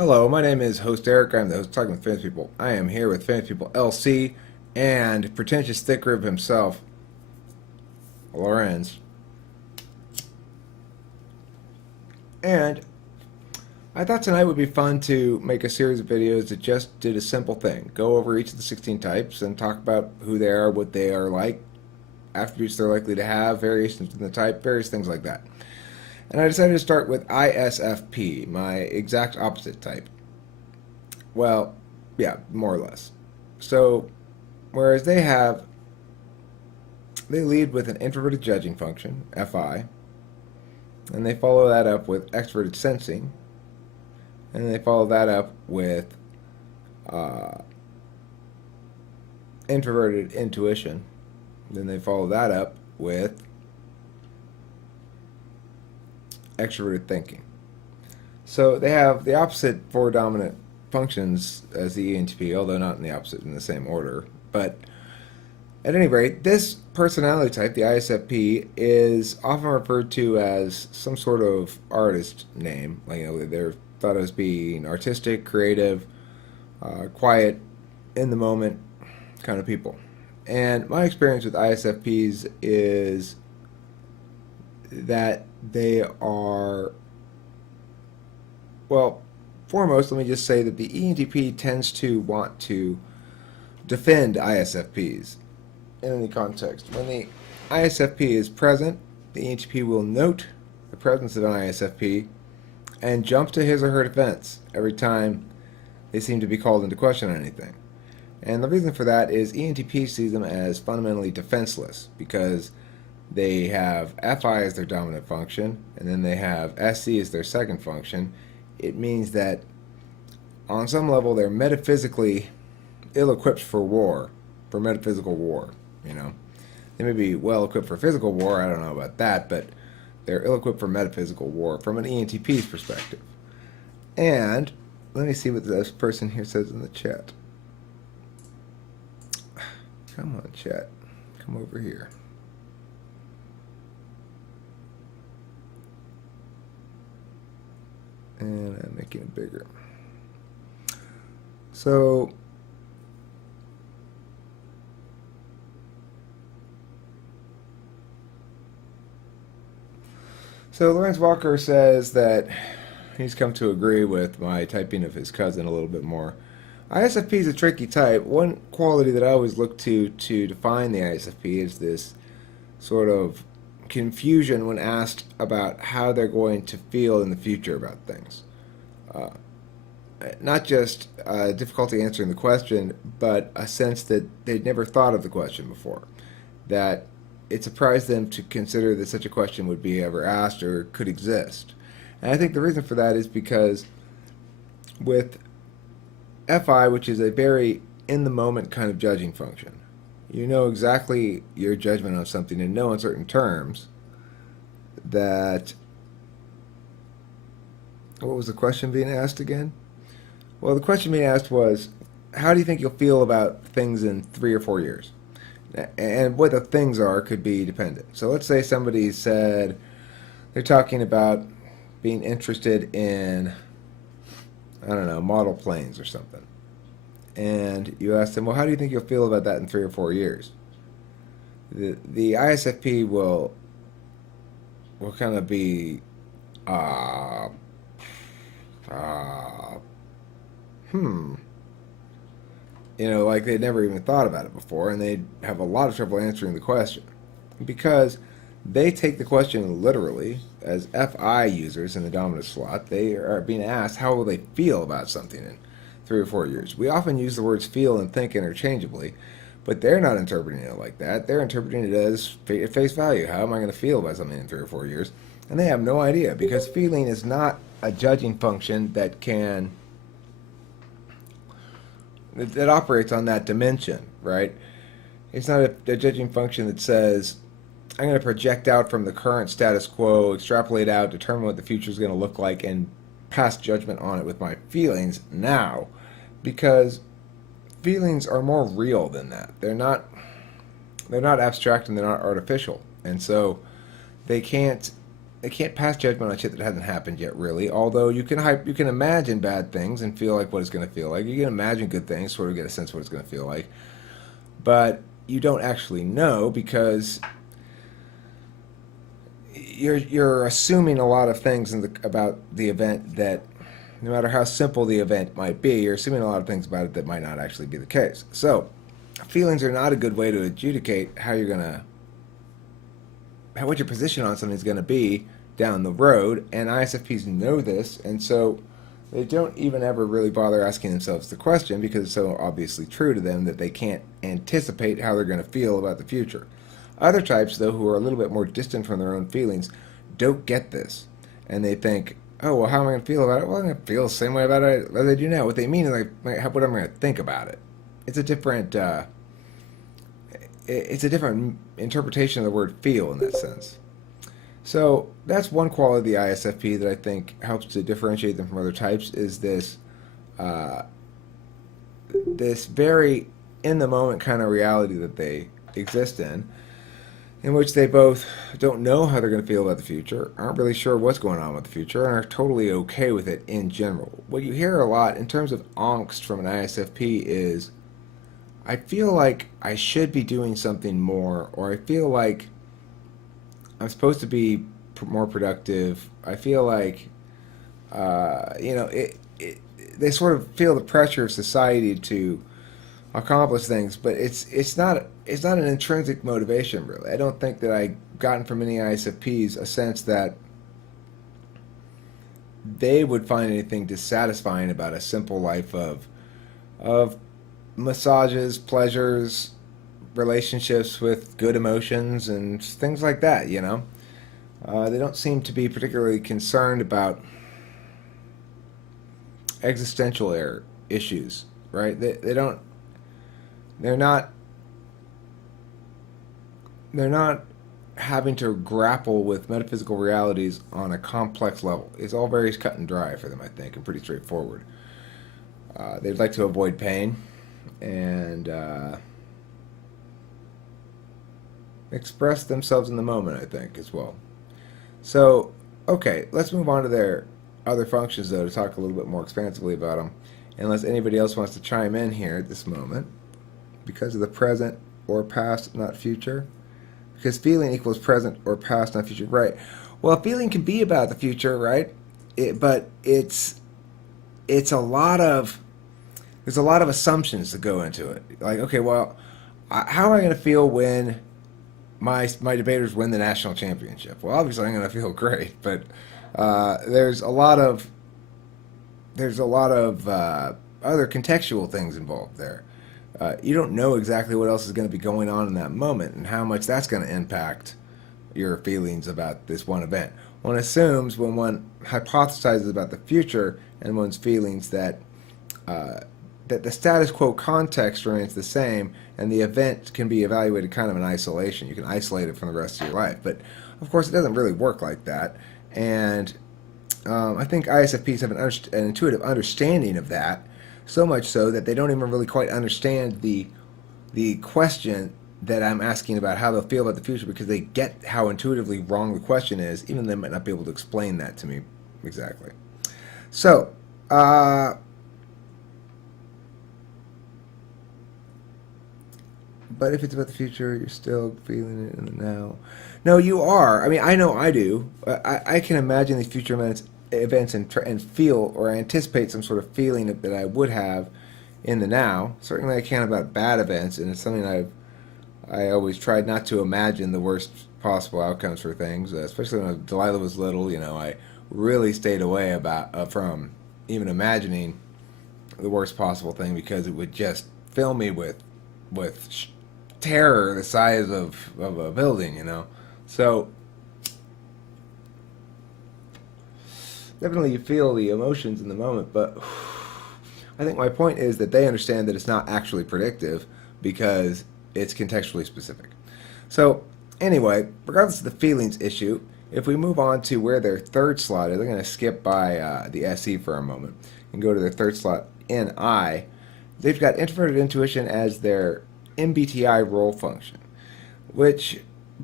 Hello, my name is Host Eric. I'm the host of Talking with Famous People. I am here with Famous People LC and pretentious thick rib himself, Lorenz. And I thought tonight would be fun to make a series of videos that just did a simple thing. Go over each of the 16 types and talk about who they are, what they are like, attributes they're likely to have, variations in the type, various things like that. And I decided to start with ISFP, my exact opposite type. Well, yeah, more or less. So, whereas they lead with an introverted judging function, FI, and they follow that up with extroverted sensing, and they follow that up with uh, introverted intuition, then they follow that up with extroverted thinking. So they have the opposite four dominant functions as the ENTP, although not in the same order. But at any rate, this personality type, the ISFP, is often referred to as some sort of artist name. Like, they're thought as being artistic, creative, quiet, in the moment kind of people. And my experience with ISFPs is that they are, well, foremost, let me just say that the ENTP tends to want to defend ISFPs in any context. When the ISFP is present, the ENTP will note the presence of an ISFP and jump to his or her defense every time they seem to be called into question on anything. And the reason for that is ENTP sees them as fundamentally defenseless because they have FI as their dominant function, and then they have SC as their second function. It means that on some level they're metaphysically ill-equipped for war, for metaphysical war, you know. They may be well-equipped for physical war, I don't know about that, but they're ill-equipped for metaphysical war from an ENTP's perspective. And let me see what this person here says in the chat. Come on, chat. Come over here. And I'm making it bigger. So Lawrence Walker says that he's come to agree with my typing of his cousin a little bit more. ISFP is a tricky type. One quality that I always look to define the ISFP is this sort of confusion when asked about how they're going to feel in the future about things. Uh, Not just difficulty answering the question, but a sense that they'd never thought of the question before. That it surprised them to consider that such a question would be ever asked or could exist. And I think the reason for that is because with FI, which is a very in the moment kind of judging function, you know exactly your judgment on something in no uncertain terms. That, what was the question being asked again? Well, the question being asked was, how do you think you'll feel about things in 3 or 4 years? And what the things are could be dependent. So let's say somebody said they're talking about being interested in, I don't know, model planes or something. And you ask them, well, how do you think you'll feel about that in 3 or 4 years? The ISFP will kind of be, uh, uh, hmm. Like they'd never even thought about it before, and they'd have a lot of trouble answering the question. Because they take the question literally, as FI users in the dominant slot, they are being asked how will they feel about something in 3 or 4 years. We often use the words feel and think interchangeably, but they're not interpreting it like that. They're interpreting it as face value. How am I going to feel about something in 3 or 4 years? And they have no idea, because feeling is not a judging function that operates on that dimension, right? It's not a judging function that says, I'm going to project out from the current status quo, extrapolate out, determine what the future is going to look like, and pass judgment on it with my feelings now. Because feelings are more real than that. They're not abstract and they're not artificial. And so they can't they can't pass judgment on shit that hasn't happened yet, really. Although you can imagine bad things and feel like what it's going to feel like. You can imagine good things, sort of get a sense of what it's going to feel like. But you don't actually know because you're assuming a lot of things about the event that, no matter how simple the event might be, you're assuming a lot of things about it that might not actually be the case. So, feelings are not a good way to adjudicate what your position on something is going to be down the road, and ISFPs know this, and so they don't even ever really bother asking themselves the question because it's so obviously true to them that they can't anticipate how they're going to feel about the future. Other types, though, who are a little bit more distant from their own feelings, don't get this, and they think, oh, well, how am I going to feel about it? Well, I'm going to feel the same way about it as I do now. What they mean is like what I'm going to think about it. It's a different interpretation of the word feel in that sense. So that's one quality of the ISFP that I think helps to differentiate them from other types is uh, this very in the moment kind of reality that they exist in which they both don't know how they're going to feel about the future, aren't really sure what's going on with the future, and are totally okay with it in general. What you hear a lot in terms of angst from an ISFP is, I feel like I should be doing something more, or I feel like I'm supposed to be more productive. I feel like, they sort of feel the pressure of society to accomplish things, but it's not an intrinsic motivation really. I don't think that I gotten from many ISFPs a sense that they would find anything dissatisfying about a simple life of massages, pleasures, relationships with good emotions, and things like that. They don't seem to be particularly concerned about existential issues, right? They don't. They're not. They're not having to grapple with metaphysical realities on a complex level. It's all very cut and dry for them, I think, and pretty straightforward. They'd like to avoid pain and express themselves in the moment, I think, as well. So, okay, let's move on to their other functions, though, to talk a little bit more expansively about them. Unless anybody else wants to chime in here at this moment. Because of the present or past, not future. Because feeling equals present or past, not future. Right. Well, feeling can be about the future, right? But it's a lot of there's a lot of assumptions that go into it. Like, okay, well, how am I going to feel when my debaters win the national championship? Well, obviously, I'm going to feel great, but there's a lot of other contextual things involved there. You don't know exactly what else is going to be going on in that moment and how much that's going to impact your feelings about this one event. One assumes when one hypothesizes about the future and one's feelings that that the status quo context remains the same and the event can be evaluated kind of in isolation. You can isolate it from the rest of your life. But, of course, it doesn't really work like that. And I think ISFPs have an intuitive understanding of that, so much so that they don't even really quite understand the question that I'm asking about how they'll feel about the future because they get how intuitively wrong the question is, even though they might not be able to explain that to me exactly. So, but if it's about the future, you're still feeling it in the now. No, you are. I mean, I know I do. I can imagine these future events and feel or anticipate some sort of feeling that I would have in the now. Certainly, I can about bad events, and it's something I always tried not to imagine the worst possible outcomes for things. Especially when Delilah was little, I really stayed away from even imagining the worst possible thing because it would just fill me with terror the size of a building. So definitely you feel the emotions in the moment, but I think my point is that they understand that it's not actually predictive because it's contextually specific. So anyway, regardless of the feelings issue, if we move on to where their third slot is, I'm going to skip by the SE for a moment and go to their third slot, NI. They've got introverted intuition as their MBTI role function, which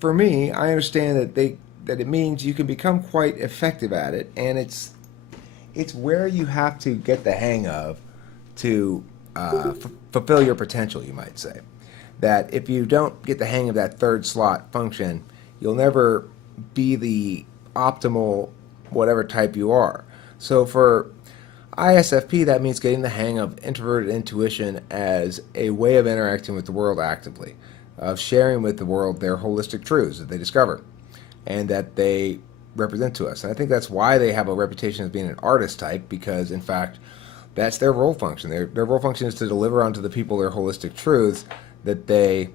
for me, I understand that that it means you can become quite effective at it, and it's where you have to get the hang of to fulfill your potential, you might say. That if you don't get the hang of that third slot function, you'll never be the optimal whatever type you are. So for ISFP, that means getting the hang of introverted intuition as a way of interacting with the world actively, of sharing with the world their holistic truths that they discover and that they represent to us. And I think that's why they have a reputation as being an artist type, because in fact, that's their role function. Their role function is to deliver onto the people their holistic truths that they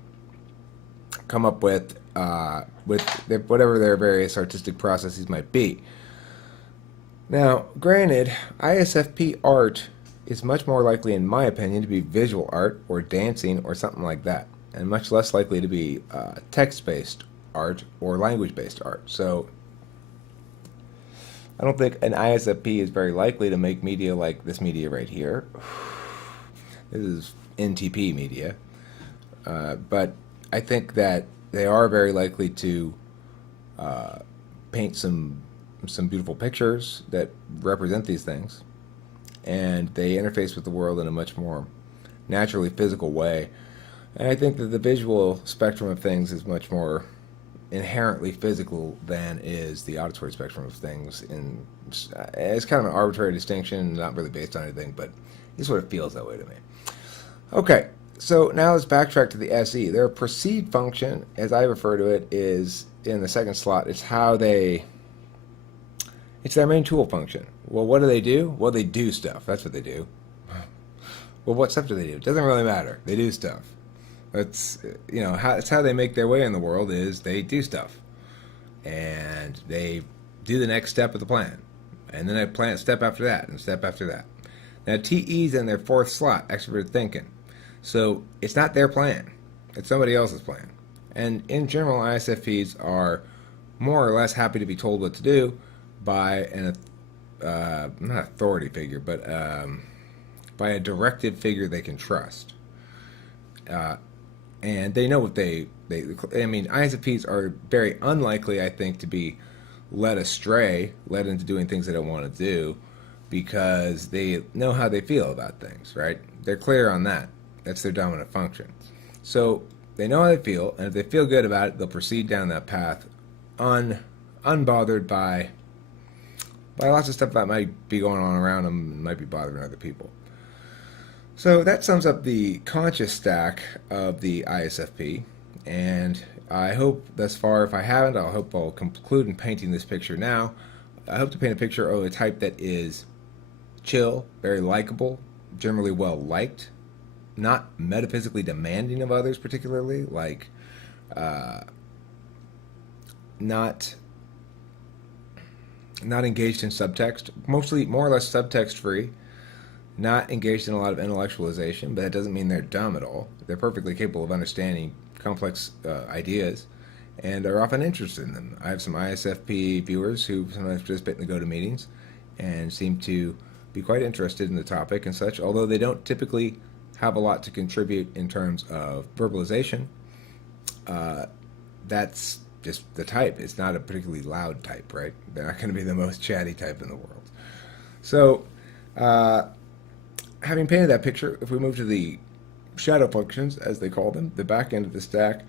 come up with whatever their various artistic processes might be. Now, granted, ISFP art is much more likely, in my opinion, to be visual art or dancing or something like that, and much less likely to be text-based art or language-based art. So I don't think an ISFP is very likely to make media like this media right here. This is NTP media. But I think that they are very likely to paint some beautiful pictures that represent these things, and they interface with the world in a much more naturally physical way. And I think that the visual spectrum of things is much more inherently physical than is the auditory spectrum of things. It's kind of an arbitrary distinction, not really based on anything, but it sort of feels that way to me. Okay, so now let's backtrack to the SE. Their proceed function, as I refer to it, is in the second slot. It's their main tool function. Well, what do? Well, they do stuff. That's what they do. Well, what stuff do they do? It doesn't really matter. They do stuff. That's how they make their way in the world is they do stuff, and they do the next step of the plan, and then they plan step after that and step after that. Now TE's in their fourth slot, extroverted thinking. So it's not their plan. It's somebody else's plan. And in general, ISFPs are more or less happy to be told what to do by an not authority figure, but by a directive figure they can trust. And they know what ISFPs are very unlikely, I think, to be led astray, led into doing things they don't want to do, because they know how they feel about things, right? They're clear on that. That's their dominant function. So they know how they feel, and if they feel good about it, they'll proceed down that path unbothered by lots of stuff that might be going on around them and might be bothering other people. So that sums up the conscious stack of the ISFP, and I hope thus far, if I haven't, I'll conclude in painting this picture now. I hope to paint a picture of a type that is chill, very likable, generally well liked, not metaphysically demanding of others particularly, like not engaged in subtext, mostly more or less subtext free, not engaged in a lot of intellectualization, but that doesn't mean they're dumb at all. They're perfectly capable of understanding complex ideas and are often interested in them. I have some ISFP viewers who sometimes participate in the GoToMeetings and seem to be quite interested in the topic and such, although they don't typically have a lot to contribute in terms of verbalization. That's just the type. It's not a particularly loud type, right? They're not going to be the most chatty type in the world. So, having painted that picture, if we move to the shadow functions, as they call them, the back end of the stack,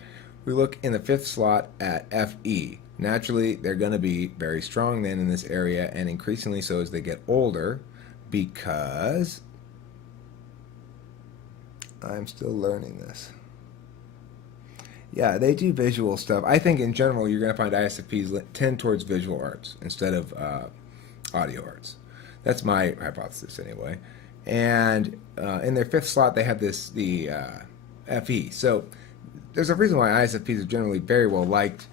we look in the fifth slot at FE. Naturally, they're going to be very strong then in this area, and increasingly so as they get older, because I'm still learning this. Yeah, they do visual stuff. I think in general you're going to find ISFPs tend towards visual arts instead of audio arts. That's my hypothesis anyway. And in their fifth slot they have the FE. So there's a reason why ISFPs are generally very well liked,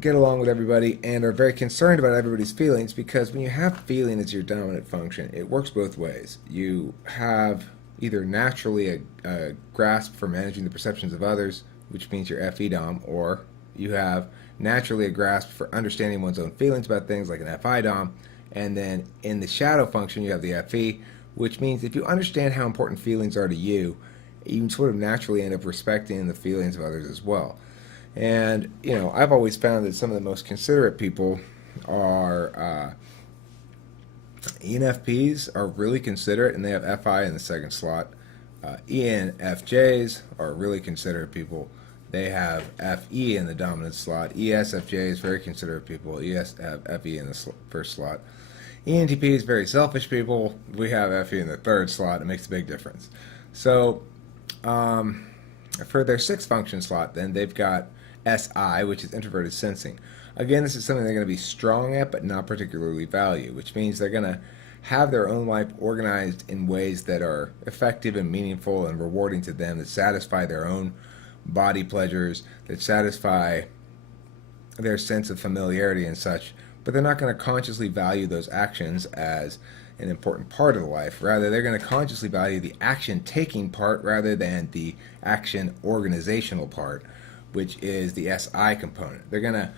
get along with everybody, and are very concerned about everybody's feelings, because when you have feeling as your dominant function, it works both ways. You have either naturally a grasp for managing the perceptions of others, which means your FE dom, or you have naturally a grasp for understanding one's own feelings about things, like an FI dom. And then in the shadow function you have the FE, which means if you understand how important feelings are to you, you sort of naturally end up respecting the feelings of others as well. And, I've always found that some of the most considerate people are ENFPs are really considerate, and they have FI in the second slot. ENFJs are really considerate people. They have FE in the dominant slot. ESFJs, very considerate people. ES have FE in the first slot. ENTPs, very selfish people. We have FE in the third slot. It makes a big difference. So, for their sixth function slot, then they've got SI, which is Introverted Sensing. Again, this is something they're going to be strong at, but not particularly value, which means they're going to have their own life organized in ways that are effective and meaningful and rewarding to them, that satisfy their own body pleasures, that satisfy their sense of familiarity and such, but they're not going to consciously value those actions as an important part of the life. Rather, they're going to consciously value the action taking part rather than the action organizational part, which is the SI component. They're going to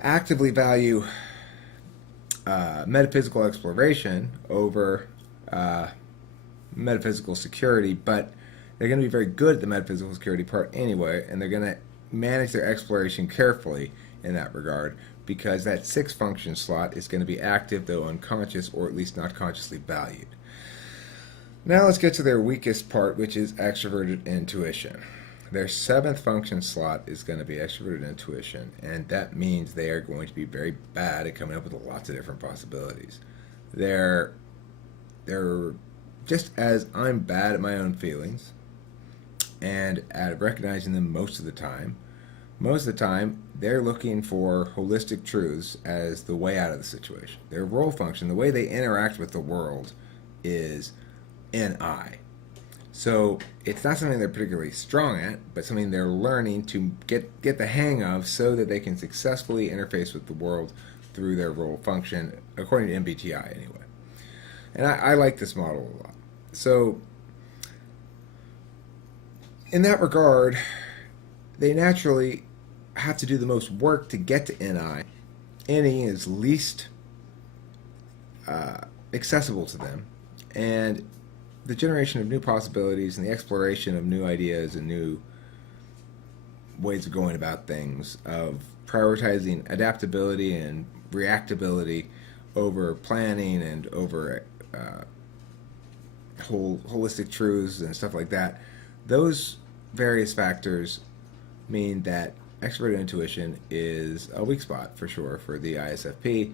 actively value metaphysical exploration over metaphysical security, but they're going to be very good at the metaphysical security part anyway, and they're going to manage their exploration carefully in that regard, because that sixth function slot is going to be active, though unconscious, or at least not consciously valued. Now let's get to their weakest part, which is extroverted intuition. Their seventh function slot is going to be extroverted intuition, and that means they are going to be very bad at coming up with lots of different possibilities. They're just as I'm bad at my own feelings and at recognizing them most of the time. Most of the time, they're looking for holistic truths as the way out of the situation. Their role function, the way they interact with the world, is NI. So it's not something they're particularly strong at, but something they're learning to get the hang of so that they can successfully interface with the world through their role function, according to MBTI anyway. And I like this model a lot. So in that regard, they naturally have to do the most work to get to NI. NE is least accessible to them. And the generation of new possibilities and the exploration of new ideas and new ways of going about things, of prioritizing adaptability and reactability over planning and over holistic truths and stuff like that, those various factors mean that extroverted intuition is a weak spot for sure for the ISFP,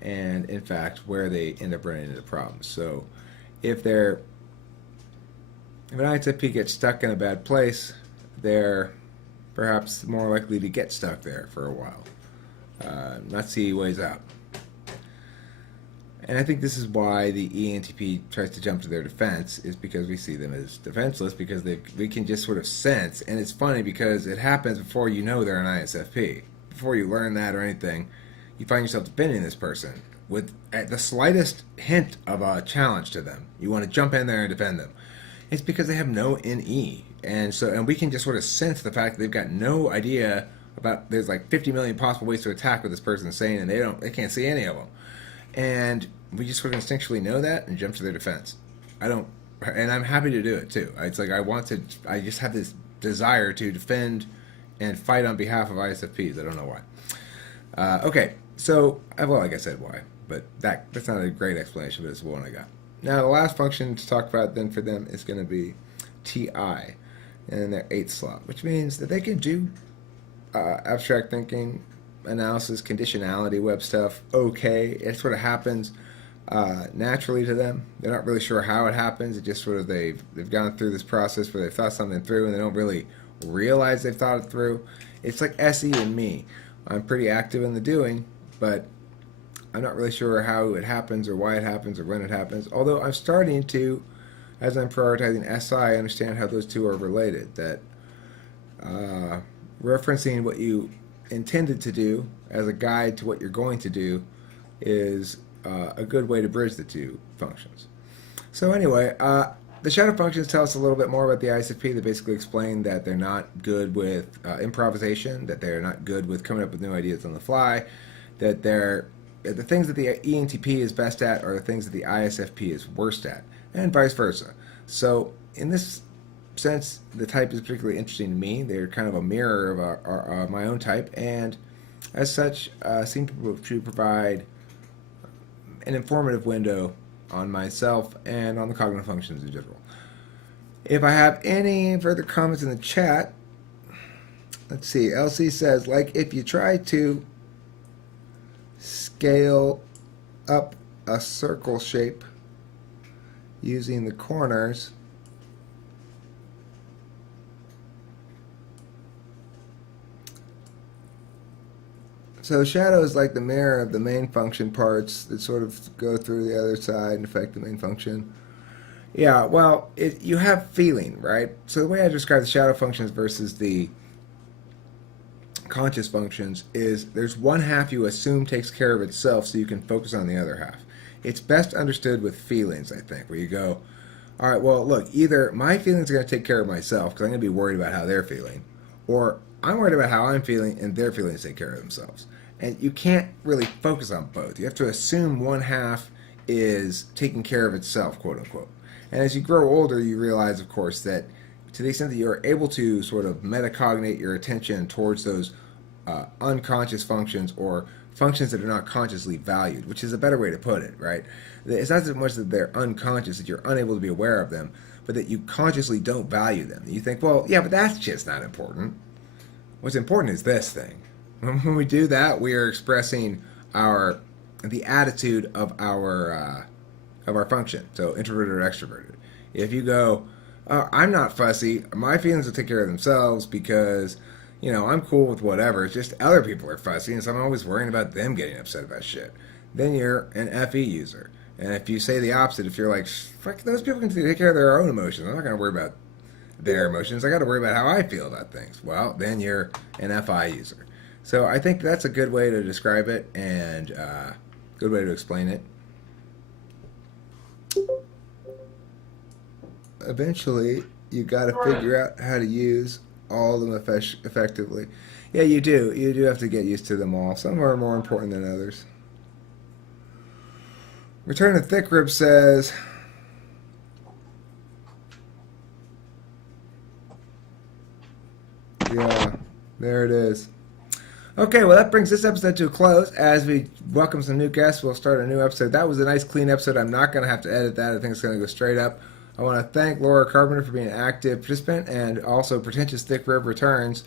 and in fact where they end up running into problems. So if an ISFP gets stuck in a bad place, they're perhaps more likely to get stuck there for a while, not see ways out. And I think this is why the ENTP tries to jump to their defense, is because we see them as defenseless, because we can just sort of sense. And it's funny because it happens before you know they're an ISFP. Before you learn that or anything, you find yourself defending this person with at the slightest hint of a challenge to them. You want to jump in there and defend them. It's because they have no NE. And we can just sort of sense the fact that they've got no idea about, there's like 50 million possible ways to attack what this person's saying, and they can't see any of them. And we just sort of instinctually know that and jump to their defense. And I'm happy to do it too. It's like I just have this desire to defend and fight on behalf of ISFPs. I don't know why. Okay, so, well, like I said, why. But that's not a great explanation, but it's the one I got. Now, the last function to talk about then for them is going to be TI in their 8th slot, which means that they can do abstract thinking, analysis, conditionality, web stuff, okay. It sort of happens naturally to them. They're not really sure how it happens. It just sort of they've gone through this process where they've thought something through and they don't really realize they've thought it through. It's like SE and me. I'm pretty active in the doing, but I'm not really sure how it happens or why it happens or when it happens. Although I'm starting to, as I'm prioritizing SI, I understand how those two are related. That referencing what you intended to do as a guide to what you're going to do is a good way to bridge the two functions. So anyway, the shadow functions tell us a little bit more about the ISFP. They basically explain that they're not good with improvisation, that they're not good with coming up with new ideas on the fly, that the things that the ENTP is best at are the things that the ISFP is worst at, and vice versa. So in this since the type is particularly interesting to me, they're kind of a mirror of my own type, and as such, seem to provide an informative window on myself and on the cognitive functions in general. If I have any further comments in the chat, let's see. LC says, like if you try to scale up a circle shape using the corners, so shadow is like the mirror of the main function parts that sort of go through the other side and affect the main function. Yeah, well, you have feeling, right? So the way I describe the shadow functions versus the conscious functions is there's one half you assume takes care of itself so you can focus on the other half. It's best understood with feelings, I think, where you go, all right, well, look, either my feelings are going to take care of myself because I'm going to be worried about how they're feeling, or I'm worried about how I'm feeling and their feelings take care of themselves. And you can't really focus on both. You have to assume one half is taking care of itself, quote unquote. And as you grow older, you realize, of course, that to the extent that you're able to sort of metacognate your attention towards those unconscious functions or functions that are not consciously valued, which is a better way to put it, right? It's not so much that they're unconscious, that you're unable to be aware of them, but that you consciously don't value them. You think, well, yeah, but that's just not important. What's important is this thing. When we do that, we are expressing the attitude of our function. So introverted or extroverted. If you go, I'm not fussy, my feelings will take care of themselves because, I'm cool with whatever. It's just other people are fussy, and so I'm always worrying about them getting upset about shit. Then you're an FE user. And if you say the opposite, if you're like, fuck, those people can take care of their own emotions. I'm not going to worry about their emotions. I got to worry about how I feel about things. Well, then you're an FI user. So I think that's a good way to describe it and good way to explain it. Eventually, you got to figure out how to use all of them effectively. Yeah, you do. You do have to get used to them all. Some are more important than others. Return to Thick Rib says, yeah, there it is. Okay, well, that brings this episode to a close. As we welcome some new guests, we'll start a new episode. That was a nice, clean episode. I'm not going to have to edit that. I think it's going to go straight up. I want to thank Laura Carpenter for being an active participant, and also Pretentious Thick Rib Returns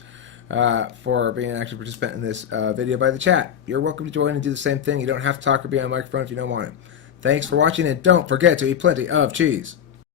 for being an active participant in this video by the chat. You're welcome to join and do the same thing. You don't have to talk or be on a microphone if you don't want it. Thanks for watching, and don't forget to eat plenty of cheese.